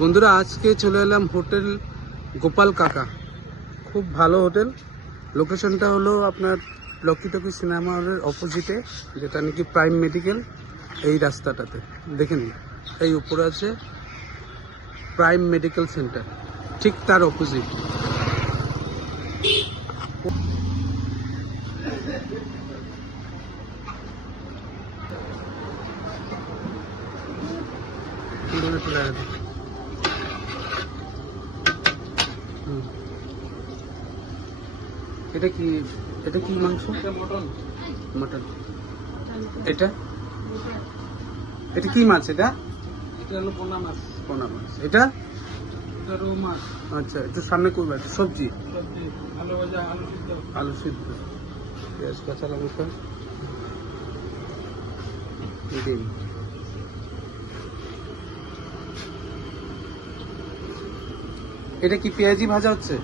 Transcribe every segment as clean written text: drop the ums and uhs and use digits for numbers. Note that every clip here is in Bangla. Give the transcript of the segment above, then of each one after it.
বন্ধুরা আজকে চলে এলাম হোটেল গোপাল কাকা। খুব ভালো হোটেল। লোকেশনটা হলো আপনার লক্ষ্মী টকি সিনেমা হলের অপোজিটে, যেটা নাকি প্রাইম মেডিকেল। এই রাস্তাটাতে দেখে নিন, এই উপরে আছে প্রাইম মেডিকেল সেন্টার, ঠিক তার অপোজিট। এটা কি, এটা কি মাংস? মটন। এটা এটা কি মাছ? এটা এটা হলো পোনা মাছ। পোনা মাছ। এটা এটা রৌ মাছ। আচ্ছা, একটু সামনে করবে। সবজি, সবজি, আলু ভাজা, আলু সিদ্ধ। আলু সিদ্ধ, পেঁয়াজ, কাঁচা লঙ্কা, ডিম। এটা কি পেঁয়াজি ভাজা হচ্ছে?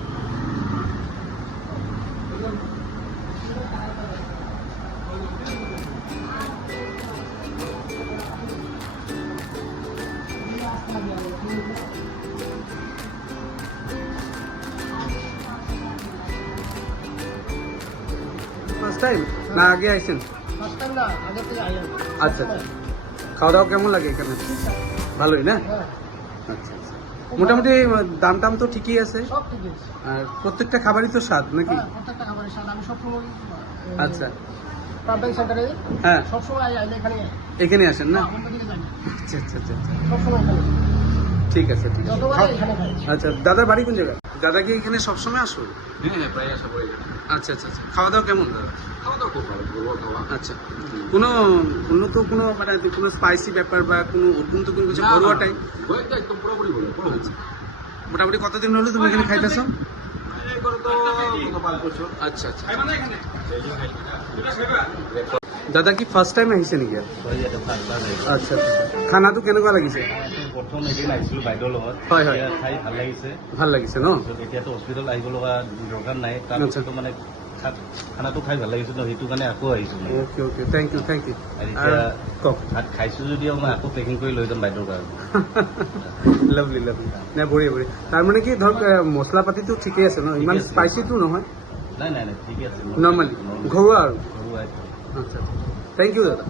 ফার্স্ট টাইম না আগে আইছেন? আচ্ছা, খাওয়া দাওয়া কেমন লাগে এখানে? ভালোই না? আচ্ছা আচ্ছা, মোটামুটি দাম টাম তো ঠিকই আছে, আর প্রত্যেকটা খাবারই তো স্বাদ নাকি? প্রত্যেকটা খাবারের স্বাদ। আমি সবসময় আচ্ছা, প্রাণটাই সেন্টারে হ্ঁ সবসময় এখানে এখানে আসেন না? অন্যদিকে যাই না, আচ্ছা আচ্ছা আচ্ছা আচ্ছা, সবসময় এখানে। ঠিক আছে ঠিক আছে। যতবার এখানে খাই। আচ্ছা, দাদার বাড়ি কোন জায়গায়? দাদা কি এখানে সবসময় আসো? হ্যাঁ, প্রায় আসা পড়ে গেছে। আচ্ছা আচ্ছা আচ্ছা, খাওয়া দাওয়া কেমন দাদা? খাওয়া দাওয়া খুব ভালো, ঘরোয়া খাওয়া। আচ্ছা, কোনো উন্নত কোনো মানে কোনো স্পাইসি ব্যাপার বা কোনো অত্যন্ত কোনো কিছু ঘরোয়াটাই? বইটা একদম পুরোপুরি বলে, পুরোপুরি। আচ্ছা, মোটামুটি কতদিন হলো তুমি এখানে খাইতেছো? এই করে তো গত 5 বছর। আচ্ছা আচ্ছা। দাদা কি ফার্স্ট টাইম আহিছে নেকি? আচ্ছা আচ্ছা, খানাটো কেনেকুৱা লাগিছে? প্ৰথম এদিন আহিছিলোঁ বাইদেউৰ লগত, হয়, হয়। এতিয়া খাই ভাল লাগিছে। ভাল লাগিছে ন? তাৰপিছত এতিয়াতো হস্পিটেল আহিব লগা দৰকাৰ নাই, আচ্ছা। তাৰপিছতো মানে খানাটো খাই ভাল লাগিছে ন, সেইটো কাৰণে আকৌ আহিছোঁ মই। ওকে ওকে, থেংক ইউ থেংক ইউ। আৰু এতিয়া কওক। ভাত খাইছোঁ যদিও মই আকৌ পেকিং কৰি লৈ যাম বাইদেউৰ কাৰণে। লাভলি লাভলি, নাই বঢ়িয়া বঢ়িয়া। তাৰমানে কি ধৰক মছলা পাতিটো ঠিকেই আছে ন, ইমান ঠিকে আছে। স্পাইচিটো নহয়, নাই নাই নাই, ঠিকে আছে। নৰ্মেলি ঘৰুৱা আৰু। ঘৰুৱা একদম। আচ্ছা, থ্যাংক ইউ দাদা।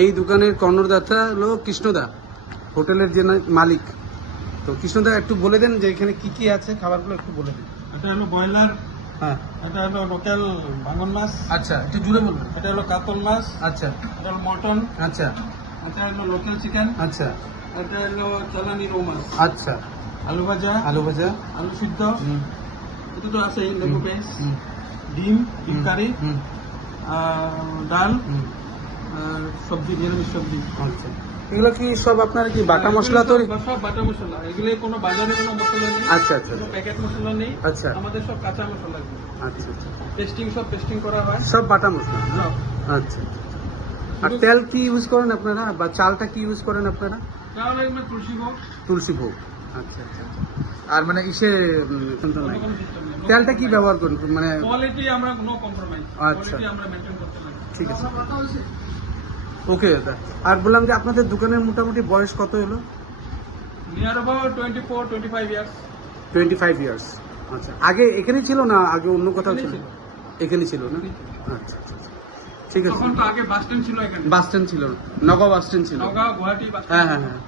এই দোকানের কর্ণদাতা হলো কৃষ্ণদা, হোটেলের যে মালিক। তো কৃষ্ণদা একটু বলে দেন যে এখানে কি কি আছে, খাবারগুলো একটু বলে দিন। এটা হলো ব্রয়লার, হ্যাঁ এটা হলো লোকাল ভাঙন মাছ, আচ্ছা, একটু জুড়ে বলবেন। এটা হলো কাতল মাছ, আচ্ছা এটা হলো মটন, আচ্ছা এটা হলো লোকাল চিকেন, আচ্ছা এটা হলো চালানি রৌ মাছ, আচ্ছা, আলু ভাজা, আলু ভাজা, আলু সিদ্ধ, হুম, এটা তো আছে লেবু পেস্ট, হুম, ডিম, ডিম কারি, হুম, ডাল, হুম, আর সবজি, নিরামিষ সবজি। আচ্ছা। এগুলো কি সব আপনার কি বাটা মশলা তৈরি? সব বাটা মশলা, এগুলো কোনো বাজারে কোনো মশলা নেই, আচ্ছা আচ্ছা কোনো প্যাকেট মশলা নেই, আচ্ছা আমাদের সব কাঁচা মশলা, আচ্ছা আচ্ছা, সব পেস্টিং করা হয় সব বাটা মশলা। সব। আচ্ছা আচ্ছা। আর তেল কি ইউজ করেন আপনারা, বা চালটা কি ইউজ করেন আপনারা? তাহলে এগুলো তুলসী ভোগ, তুলসী ভোগ। আচ্ছা আচ্ছা আচ্ছা। আর মানে ইসে কোনো সিস্টেম নেই। তেলটা কি ব্যবহার করেন মানে? কোয়ালিটি আমরা নো কম্প্রোমাইজ, আচ্ছা। কোয়ালিটি আমরা মেইনটেইন করতে পারি। ঠিক আছে, ওকে দাদা। আর বললাম যে আপনাদের দোকানের মোটামুটি বয়স কত হলো? Near about 24-25 years. 25 ইয়ার্স। আচ্ছা, আগে এখানে ছিল না আগে অন্য কোথাও ছিল? এখানেই ছিল। এখানে ছিল না? আচ্ছা আচ্ছা আচ্ছা। ঠিক আছে। তখন তো আগে বাস স্ট্যান্ড ছিল এখানে, বাস স্ট্যান্ড ছিল না, নগাঁও বাস স্ট্যান্ড ছিল। নওগাঁ, গুয়াহাটি বাস হ্যাঁ স্ট্যান্ড। হ্যাঁ হ্যাঁ।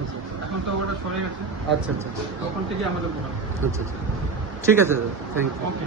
আচ্ছা এখন তো ওটা সরে গেছে, আচ্ছা আচ্ছা আচ্ছা তখন থেকে আমাদের দোকান। আচ্ছা আচ্ছা, ঠিক আছে দাদা, থ্যাংক ইউ। ওকে।